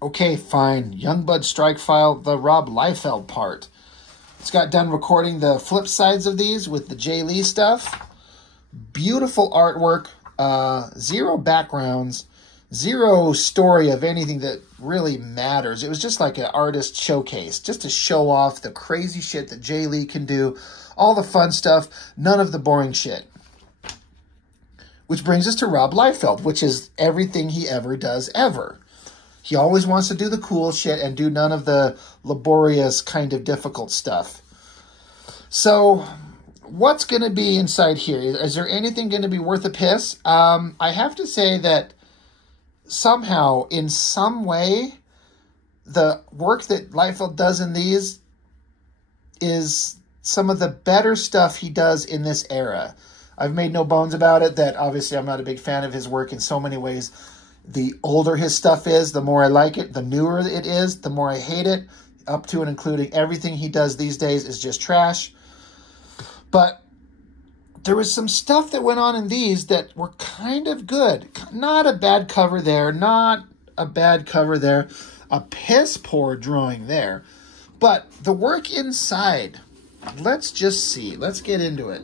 Okay, fine. Youngblood Strikefile, the Rob Liefeld part. It's got done recording the flip sides of these with the Jay Lee stuff. Beautiful artwork. Zero backgrounds. Zero story of anything that really matters. It was just like an artist showcase. Just to show off the crazy shit that Jay Lee can do. All the fun stuff. None of the boring shit. Which brings us to Rob Liefeld, which is everything he ever does ever. He always wants to do the cool shit and do none of the laborious kind of difficult stuff. So, what's going to be inside here? Is there anything going to be worth a piss? I have to say that somehow, in some way, the work that Liefeld does in these is some of the better stuff he does in this era. I've made no bones about it that obviously I'm not a big fan of his work in so many ways. The older his stuff is, the more I like it. The newer it is, the more I hate it. Up to and including everything he does these days is just trash. But there was some stuff that went on in these that were kind of good. Not a bad cover there. Not a bad cover there. A piss poor drawing there. But the work inside, let's just see. Let's get into it.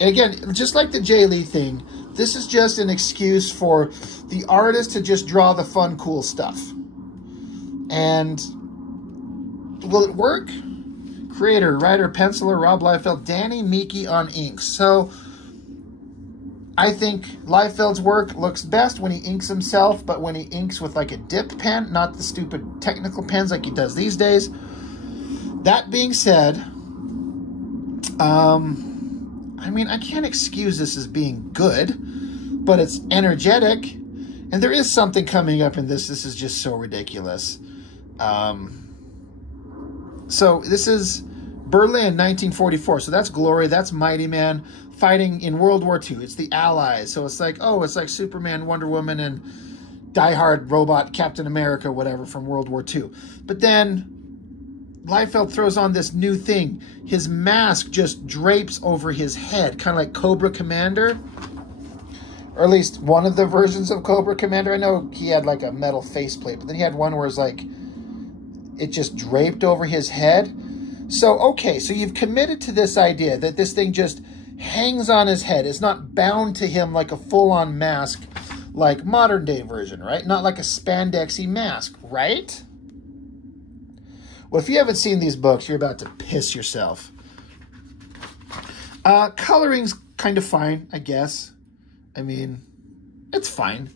Again, just like the Jay Lee thing, this is just an excuse for the artist to just draw the fun, cool stuff. And will it work? Creator, writer, penciler, Rob Liefeld, Danny Meeke on inks. So I think Liefeld's work looks best when he inks himself, but when he inks with like a dip pen, not the stupid technical pens like he does these days. That being said, I mean, I can't excuse this as being good, but it's energetic, and there is something coming up in this. This is just so ridiculous. So this is Berlin, 1944. So that's Glory. That's Mighty Man fighting in World War II. It's the Allies. So it's like, oh, it's like Superman, Wonder Woman, and diehard robot Captain America, whatever, from World War II. But then Liefeld throws on this new thing. His mask just drapes over his head, kind of like Cobra Commander. Or at least one of the versions of Cobra Commander. I know he had like a metal faceplate, but then he had one where it's like, it just draped over his head. So, okay, so you've committed to this idea that this thing just hangs on his head. It's not bound to him like a full-on mask, like modern day version, right? Not like a spandexy mask, right? Well, if you haven't seen these books, you're about to piss yourself. Coloring's kind of fine, I guess. I mean, it's fine.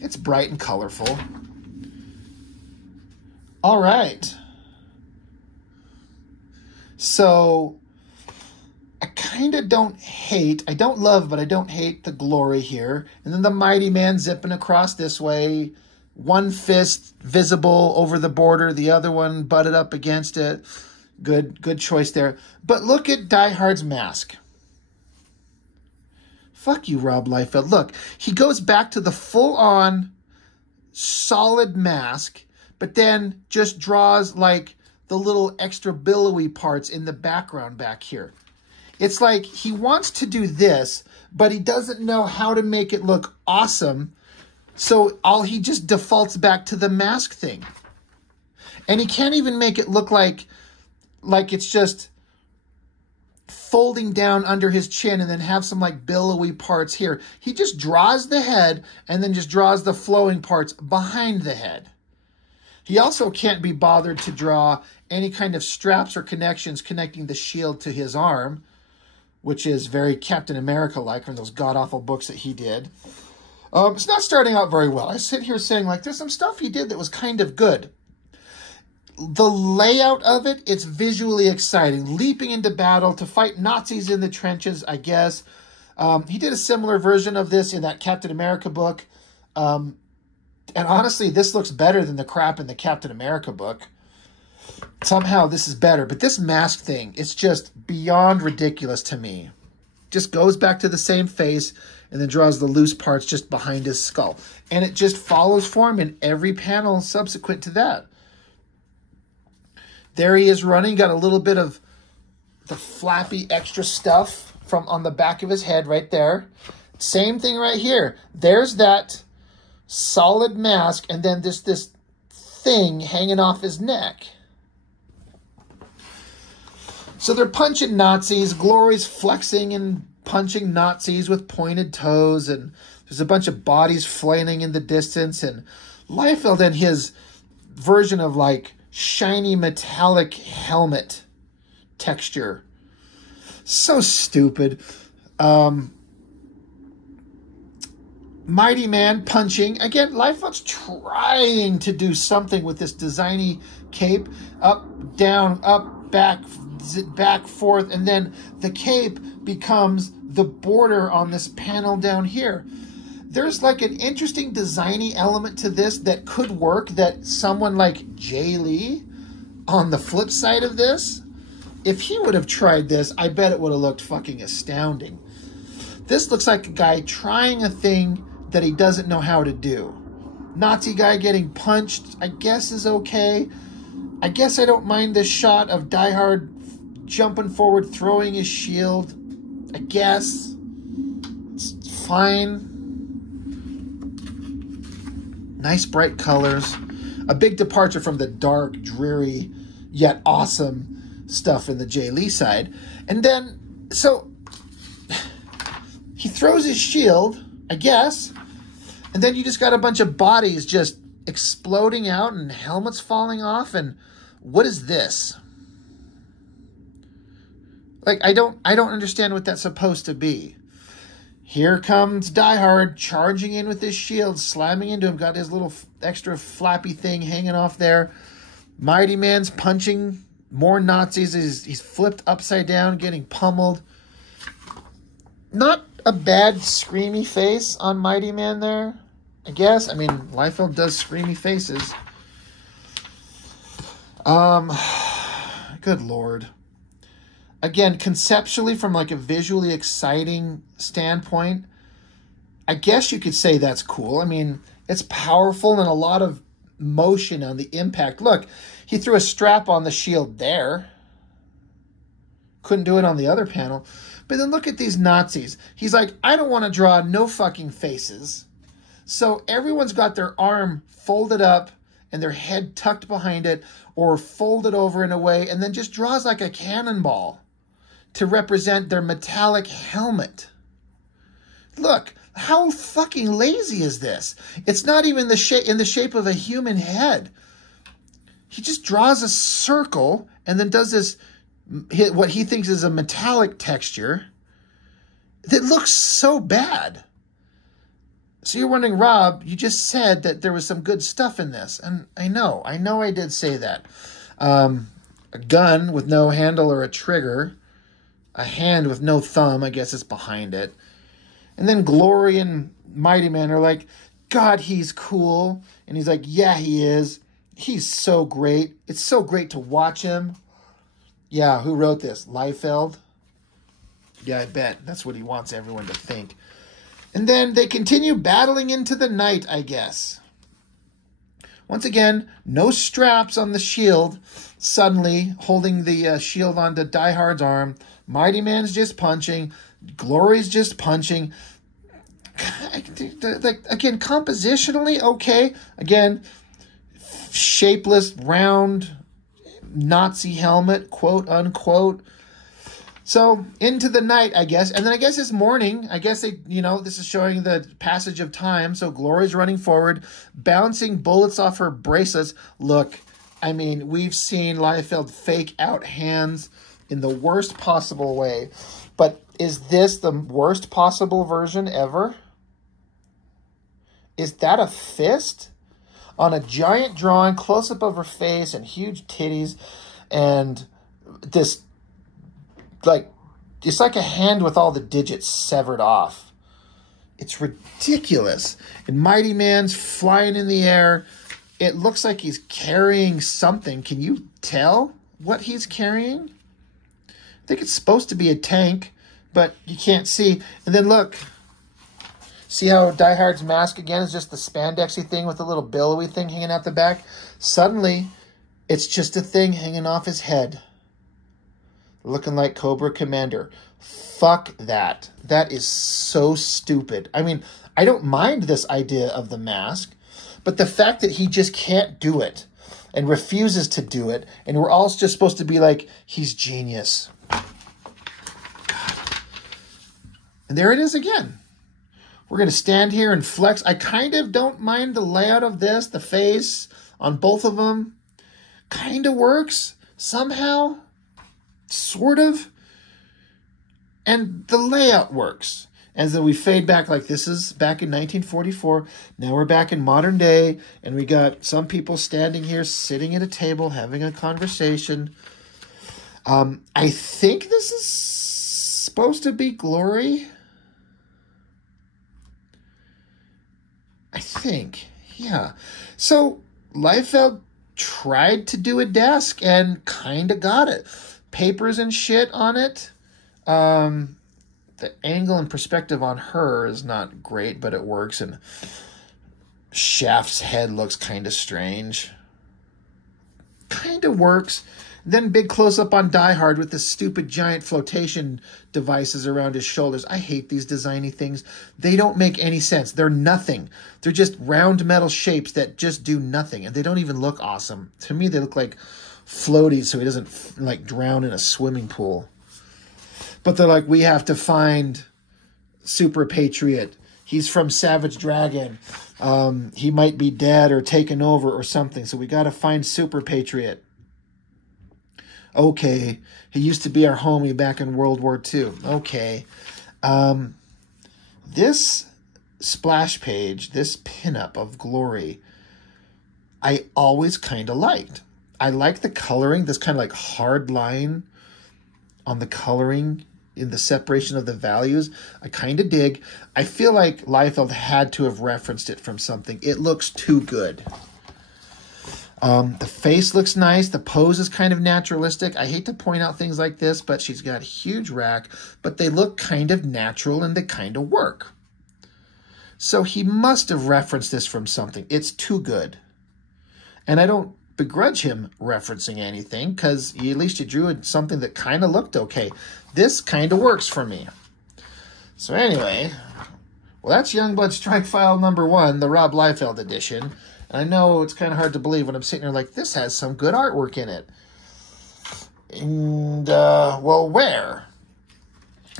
It's bright and colorful. All right. So, I kind of don't love, but I don't hate the Glory here. And then the Mighty Man zipping across this way. One fist visible over the border, the other one butted up against it. Good choice there. But look at Die Hard's mask. Fuck you, Rob Liefeld. Look, he goes back to the full-on solid mask, but then just draws like the little extra billowy parts in the background back here. It's like he wants to do this, but he doesn't know how to make it look awesome. So he just defaults back to the mask thing. And he can't even make it look like it's just folding down under his chin and then have some like billowy parts here. He just draws the head and then just draws the flowing parts behind the head. He also can't be bothered to draw any kind of straps or connections connecting the shield to his arm, which is very Captain America-like from those god-awful books that he did. It's not starting out very well. I sit here saying, like, there's some stuff he did that was kind of good. The layout of it, it's visually exciting. Leaping into battle to fight Nazis in the trenches, I guess. He did a similar version of this in that Captain America book. And honestly, this looks better than the crap in the Captain America book. Somehow this is better. But this mask thing, it's just beyond ridiculous to me. Just goes back to the same face and then draws the loose parts just behind his skull. And it just follows form in every panel subsequent to that. There he is running, got a little bit of the flappy extra stuff from on the back of his head right there. Same thing right here. There's that solid mask, and then this thing hanging off his neck. So they're punching Nazis. Glory's flexing and punching Nazis with pointed toes, and there's a bunch of bodies flailing in the distance, and Liefeld and his version of like shiny metallic helmet texture. So stupid. Mighty Man punching. Again, Liefeld's trying to do something with this designy cape. Up, down, up, back, forth. And then the cape becomes the border on this panel down here. There's like an interesting designy element to this that could work, that someone like Jay Lee on the flip side of this, if he would have tried this, I bet it would have looked fucking astounding. This looks like a guy trying a thing that he doesn't know how to do. Nazi guy getting punched, I guess, is okay. I guess I don't mind this shot of Die Hard jumping forward, throwing his shield. I guess. It's fine. Nice bright colors. A big departure from the dark, dreary, yet awesome stuff in the Jay Lee side. And then, so, he throws his shield, I guess, and then you just got a bunch of bodies just exploding out and helmets falling off. And what is this? Like, I don't understand what that's supposed to be. Here comes Die Hard charging in with his shield, slamming into him, got his little extra flappy thing hanging off there. Mighty Man's punching more Nazis. He's flipped upside down, getting pummeled. Not a bad screamy face on Mighty Man there, I guess. I mean, Liefeld does screamy faces. Good Lord. Again, conceptually, from like a visually exciting standpoint, I guess you could say that's cool. I mean, it's powerful and a lot of motion on the impact. Look, he threw a strap on the shield there. Couldn't do it on the other panel. But then look at these Nazis. He's like, I don't want to draw no fucking faces. So everyone's got their arm folded up and their head tucked behind it or folded over in a way, and then just draws like a cannonball to represent their metallic helmet. Look, how fucking lazy is this? It's not even in the shape of a human head. He just draws a circle and then does this, what he thinks is a metallic texture that looks so bad. So you're wondering, Rob, you just said that there was some good stuff in this. And I know I did say that. A gun with no handle or a trigger. A hand with no thumb, I guess it's behind it. And then Glory and Mighty Man are like, God, he's cool. And he's like, yeah, he is. He's so great. It's so great to watch him. Yeah, who wrote this? Liefeld? Yeah, I bet. That's what he wants everyone to think. And then they continue battling into the night, I guess. Once again, no straps on the shield. Suddenly, holding the shield onto Die Hard's arm. Mighty Man's just punching. Glory's just punching. Again, compositionally, okay. Again, shapeless, round Nazi helmet, quote unquote. So, into the night, I guess. And then I guess it's morning. I guess they, this is showing the passage of time. So, Glory's running forward, bouncing bullets off her bracelets. Look, I mean, we've seen Liefeld fake out hands in the worst possible way. But is this the worst possible version ever? Is that a fist? On a giant drawing, close-up of her face and huge titties. And this, it's like a hand with all the digits severed off. It's ridiculous. And Mighty Man's flying in the air. It looks like he's carrying something. Can you tell what he's carrying? I think it's supposed to be a tank, but you can't see. And then look, see how Die Hard's mask again is just the spandexy thing with the little billowy thing hanging out the back? Suddenly, it's just a thing hanging off his head, looking like Cobra Commander. Fuck that. That is so stupid. I mean, I don't mind this idea of the mask, but the fact that he just can't do it and refuses to do it, and we're all just supposed to be like, he's genius. God. And there it is again. We're going to stand here and flex. I kind of don't mind the layout of this. The face on both of them kind of works somehow, sort of. And the layout works. And then we fade back like this is back in 1944. Now we're back in modern day. And we got some people standing here, sitting at a table, having a conversation. I think this is supposed to be Glory. I think. Yeah. So Liefeld tried to do a desk and kind of got it. Papers and shit on it. The angle and perspective on her is not great, but it works. And Shaft's head looks kind of strange. Kind of works. Then big close-up on Die Hard with the stupid giant flotation devices around his shoulders. I hate these designy things. They don't make any sense. They're nothing. They're just round metal shapes that just do nothing. And they don't even look awesome. To me, they look like floaties so he doesn't like drown in a swimming pool. But they're like, we have to find Super Patriot. He's from Savage Dragon. He might be dead or taken over or something. So we got to find Super Patriot. Okay. He used to be our homie back in World War II. Okay. This splash page, this pinup of Glory, I always kind of liked. I like the coloring, this kind of like hard line on the coloring in the separation of the values. I kind of dig. I feel like Liefeld had to have referenced it from something. It looks too good. The face looks nice. The pose is kind of naturalistic. I hate to point out things like this, but she's got a huge rack, but they look kind of natural and they kind of work. So he must have referenced this from something. It's too good. And I don't begrudge him referencing anything because at least he drew something that kind of looked okay. This kind of works for me. So anyway, well, that's Youngblood Strikefile #1, the Rob Liefeld edition. And I know it's kind of hard to believe when I'm sitting there like, this has some good artwork in it. And, well, where?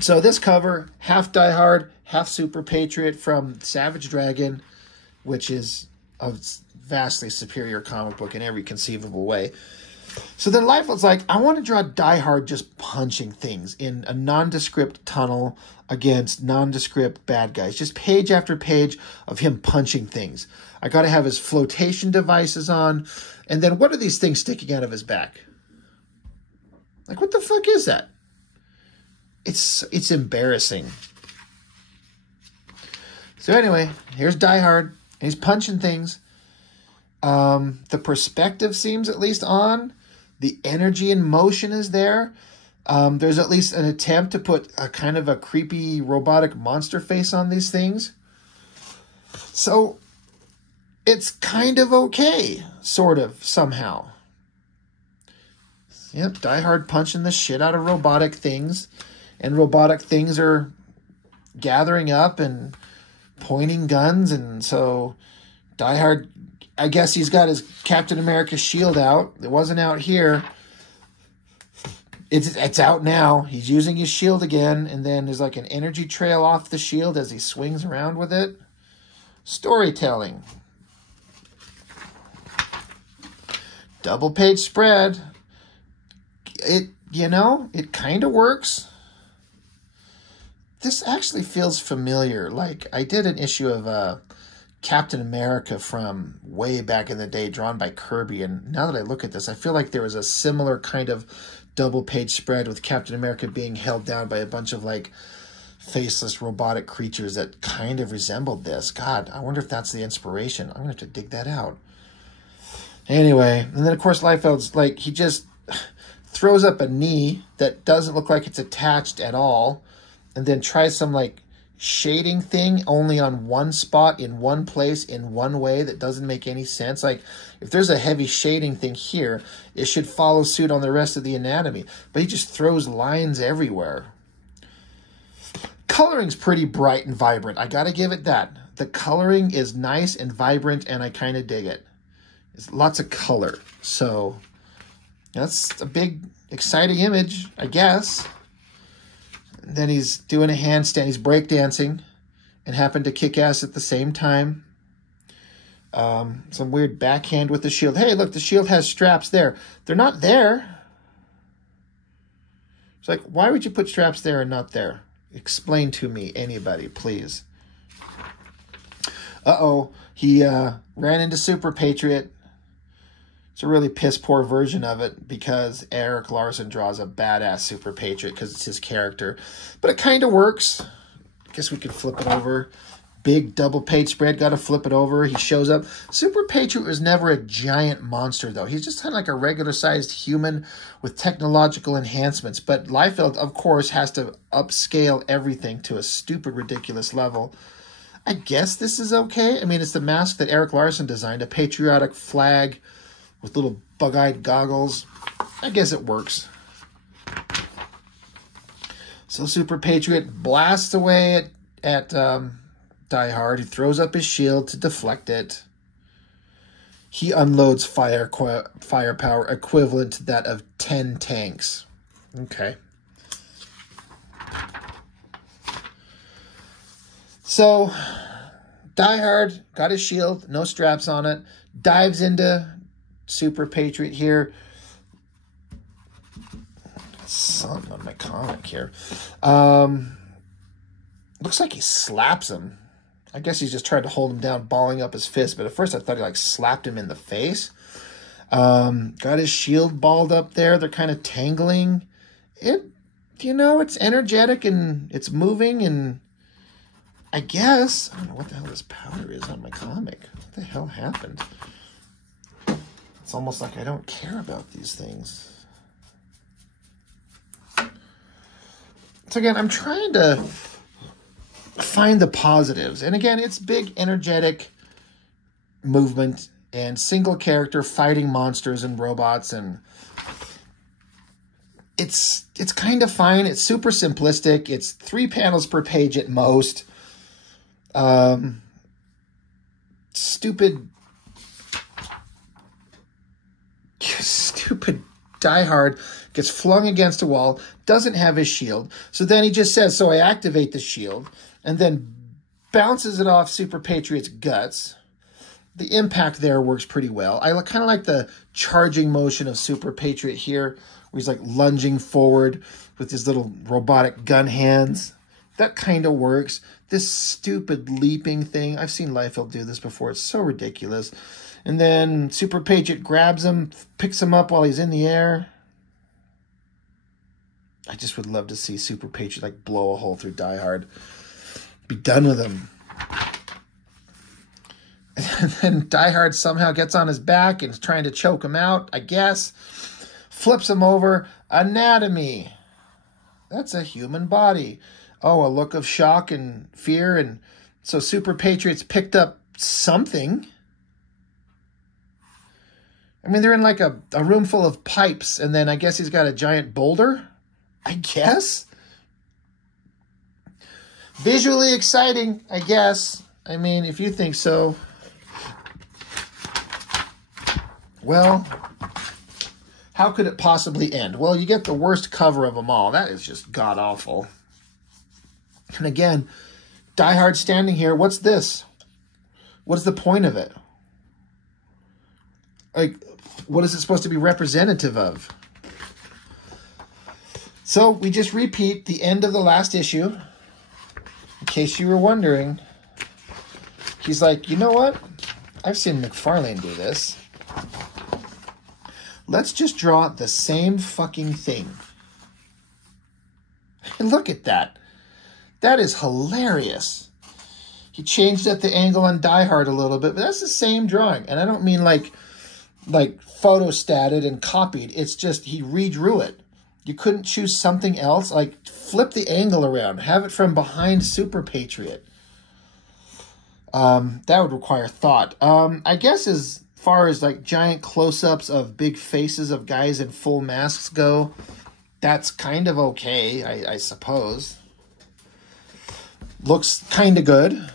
So this cover, half Die Hard, half Super Patriot from Savage Dragon, which is a vastly superior comic book in every conceivable way. So then Liefeld's like, I want to draw Die Hard just punching things in a nondescript tunnel against nondescript bad guys. Just page after page of him punching things. I got to have his flotation devices on. And then what are these things sticking out of his back? Like, what the fuck is that? It's embarrassing. So anyway, here's Die Hard. He's punching things. The perspective seems at least on. The energy and motion is there. There's at least an attempt to put a kind of a creepy robotic monster face on these things. So it's kind of okay, sort of, somehow. Yep, Die Hard punching the shit out of robotic things. And robotic things are gathering up and pointing guns. And so Die Hard, I guess he's got his Captain America shield out. It wasn't out here. It's out now. He's using his shield again. And then there's like an energy trail off the shield as he swings around with it. Storytelling. Double page spread. It kind of works. This actually feels familiar. Like, I did an issue of Captain America from way back in the day, drawn by Kirby, and now that I look at this, I feel like there was a similar kind of double-page spread with Captain America being held down by a bunch of, like, faceless robotic creatures that kind of resembled this. God, I wonder if that's the inspiration. I'm going to have to dig that out. Anyway, and then, of course, Liefeld's, like, he just throws up a knee that doesn't look like it's attached at all, and then tries some, like, shading thing only on one spot in one place in one way that doesn't make any sense. Like, if there's a heavy shading thing here, it should follow suit on the rest of the anatomy. But he just throws lines everywhere. Coloring's pretty bright and vibrant. I gotta give it that. The coloring is nice and vibrant, and I kind of dig it. It's lots of color. So that's a big, exciting image, I guess. And then he's doing a handstand. He's breakdancing and happened to kick ass at the same time. Some weird backhand with the shield. Hey, look, the shield has straps there. They're not there. It's like, why would you put straps there and not there? Explain to me, anybody, please. Uh-oh, he ran into Super Patriot. It's a really piss-poor version of it because Erik Larsen draws a badass Super Patriot because it's his character. But it kind of works. I guess we could flip it over. Big double-page spread, got to flip it over. He shows up. Super Patriot was never a giant monster, though. He's just kind of like a regular-sized human with technological enhancements. But Liefeld, of course, has to upscale everything to a stupid, ridiculous level. I guess this is okay. I mean, it's the mask that Erik Larsen designed, a patriotic flag with little bug-eyed goggles. I guess it works. So Super Patriot blasts away at Die Hard. He throws up his shield to deflect it. He unloads firepower equivalent to that of 10 tanks. Okay. So, Die Hard got his shield, no straps on it, dives into Super Patriot here. Something on my comic here. Looks like he slaps him. I guess he's just trying to hold him down, balling up his fist. But at first I thought he like slapped him in the face. Got his shield balled up there. They're kind of tangling. It's energetic and it's moving. And I guess, I don't know what the hell this powder is on my comic. What the hell happened? It's almost like I don't care about these things. So again, I'm trying to find the positives. And again, it's big, energetic movement and single character fighting monsters and robots. And it's kind of fine. It's super simplistic. It's 3 panels per page at most. Stupid Die Hard gets flung against a wall, doesn't have his shield. So then he just says, so I activate the shield, and then bounces it off Super Patriot's guts. The impact there works pretty well. I kind of like the charging motion of Super Patriot here, where he's like lunging forward with his little robotic gun hands. That kind of works. This stupid leaping thing, I've seen Liefeld do this before. It's so ridiculous. And then Super Patriot grabs him, picks him up while he's in the air. I just would love to see Super Patriot like blow a hole through Die Hard. Be done with him. And then Die Hard somehow gets on his back and is trying to choke him out, I guess. Flips him over. Anatomy. That's a human body. Oh, a look of shock and fear. And so Super Patriot's picked up something. I mean, they're in like a room full of pipes, and then I guess he's got a giant boulder, I guess. Visually exciting, I guess. I mean, if you think so. Well, how could it possibly end? Well, you get the worst cover of them all. That is just god-awful. And again, Die Hard standing here. What's this? What's the point of it? Like, what is it supposed to be representative of? So we just repeat the end of the last issue. In case you were wondering, he's like, you know what? I've seen McFarlane do this. Let's just draw the same fucking thing. And look at that. That is hilarious. He changed up the angle on Die Hard a little bit, but that's the same drawing. And I don't mean like photostatted and copied. It's just he redrew it. You couldn't choose something else? Like, flip the angle around. Have it from behind Super Patriot. That would require thought. I guess as far as, like, giant close-ups of big faces of guys in full masks go, that's kind of okay, I suppose. Looks kind of good.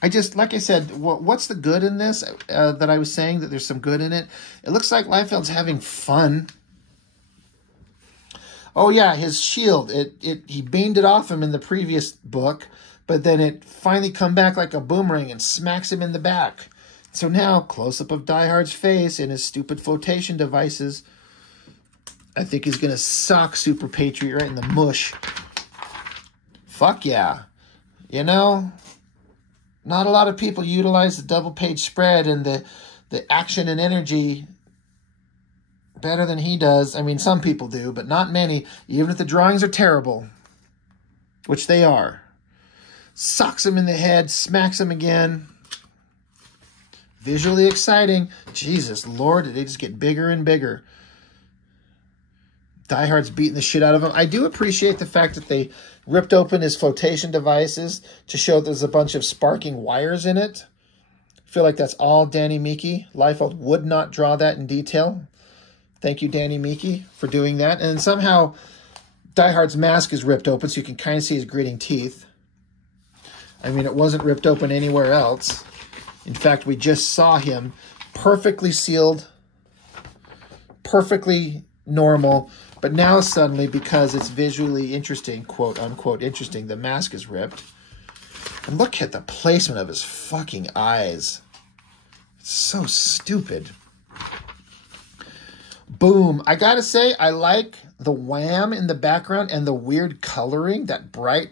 I just, like I said, what's the good in this that I was saying that there's some good in it? It looks like Liefeld's having fun. Oh yeah, his shield, he beamed it off him in the previous book, but then it finally come back like a boomerang and smacks him in the back. So now, close-up of Die Hard's face and his stupid flotation devices. I think he's going to sock Super Patriot right in the mush. Fuck yeah. You know, not a lot of people utilize the double-page spread and the action and energy better than he does. I mean, some people do, but not many, even if the drawings are terrible, which they are. Socks him in the head, smacks him again. Visually exciting. Jesus Lord, did they just get bigger and bigger. Die Hard's beating the shit out of him. I do appreciate the fact that they ripped open his flotation devices to show there's a bunch of sparking wires in it. I feel like that's all Danny Miki. Liefeld would not draw that in detail. Thank you, Danny Miki, for doing that. And somehow Die Hard's mask is ripped open so you can kind of see his gritting teeth. I mean, it wasn't ripped open anywhere else. In fact, we just saw him perfectly sealed, perfectly normal. But now suddenly, because it's visually interesting, quote unquote interesting, the mask is ripped. And look at the placement of his fucking eyes. It's so stupid. Boom. I gotta say, I like the wham in the background and the weird coloring, that bright,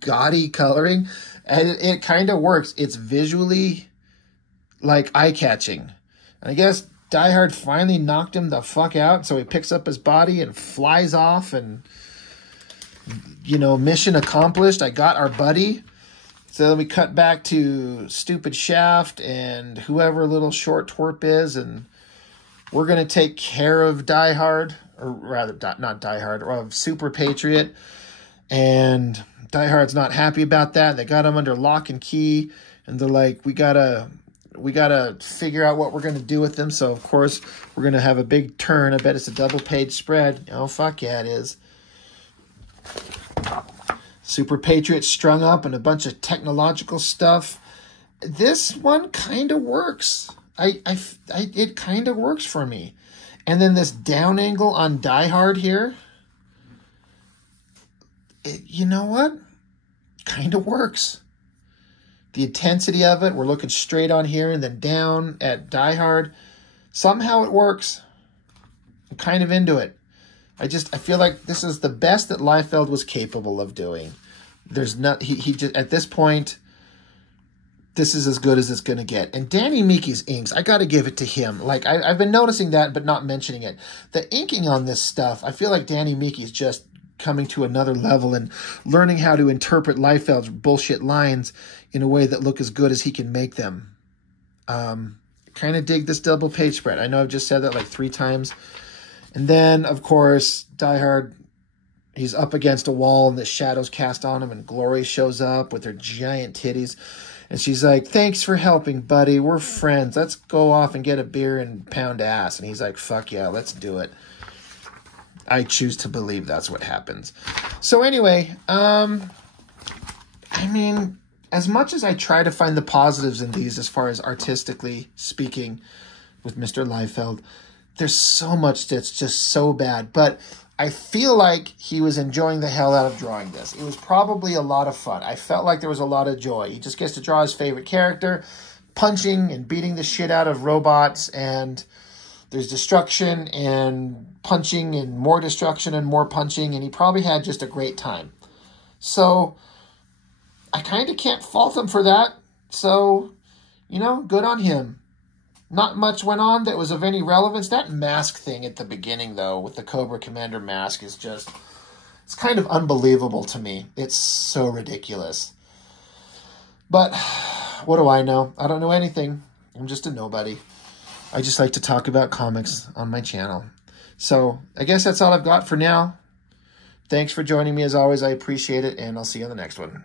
gaudy coloring. And it kind of works. It's visually, like, eye-catching. And I guess Die Hard finally knocked him the fuck out, so he picks up his body and flies off, and, you know, mission accomplished. I got our buddy. So then we cut back to stupid Shaft and whoever little short twerp is, and we're going to take care of Die Hard, or rather, not Die Hard, or of Super Patriot, and Die Hard's not happy about that. They got him under lock and key, and they're like, we gotta figure out what we're going to do with them. So, of course, we're going to have a big turn. I bet it's a double-page spread. Oh, fuck yeah, it is. Super Patriot strung up and a bunch of technological stuff. This one kind of works. It kind of works for me. And then this down angle on Die Hard here, you know what? Kind of works. The intensity of it, we're looking straight on here and then down at Die Hard. Somehow it works. I'm kind of into it. I feel like this is the best that Liefeld was capable of doing. There's not, he just, at this point, this is as good as it's going to get. And Danny Miki's inks, I got to give it to him. Like, I've been noticing that, but not mentioning it. The inking on this stuff, I feel like Danny Miki's just coming to another level and learning how to interpret Liefeld's bullshit lines in a way that look as good as he can make them. Kind of dig this double page spread. I know I've just said that like 3 times. And then, of course, Die Hard, he's up against a wall and the shadows cast on him and Glory shows up with her giant titties. And she's like, thanks for helping, buddy. We're friends. Let's go off and get a beer and pound ass. And he's like, fuck yeah, let's do it. I choose to believe that's what happens. So anyway, I mean, as much as I try to find the positives in these as far as artistically speaking with Mr. Liefeld, there's so much that's just so bad. But I feel like he was enjoying the hell out of drawing this. It was probably a lot of fun. I felt like there was a lot of joy. He just gets to draw his favorite character, punching and beating the shit out of robots, and there's destruction and punching and more destruction and more punching, and he probably had just a great time. So I kind of can't fault him for that. So, you know, good on him. Not much went on that was of any relevance. That mask thing at the beginning, though, with the Cobra Commander mask is just, it's kind of unbelievable to me. It's so ridiculous. But what do I know? I don't know anything. I'm just a nobody. I just like to talk about comics on my channel. So I guess that's all I've got for now. Thanks for joining me as always. I appreciate it, and I'll see you on the next one.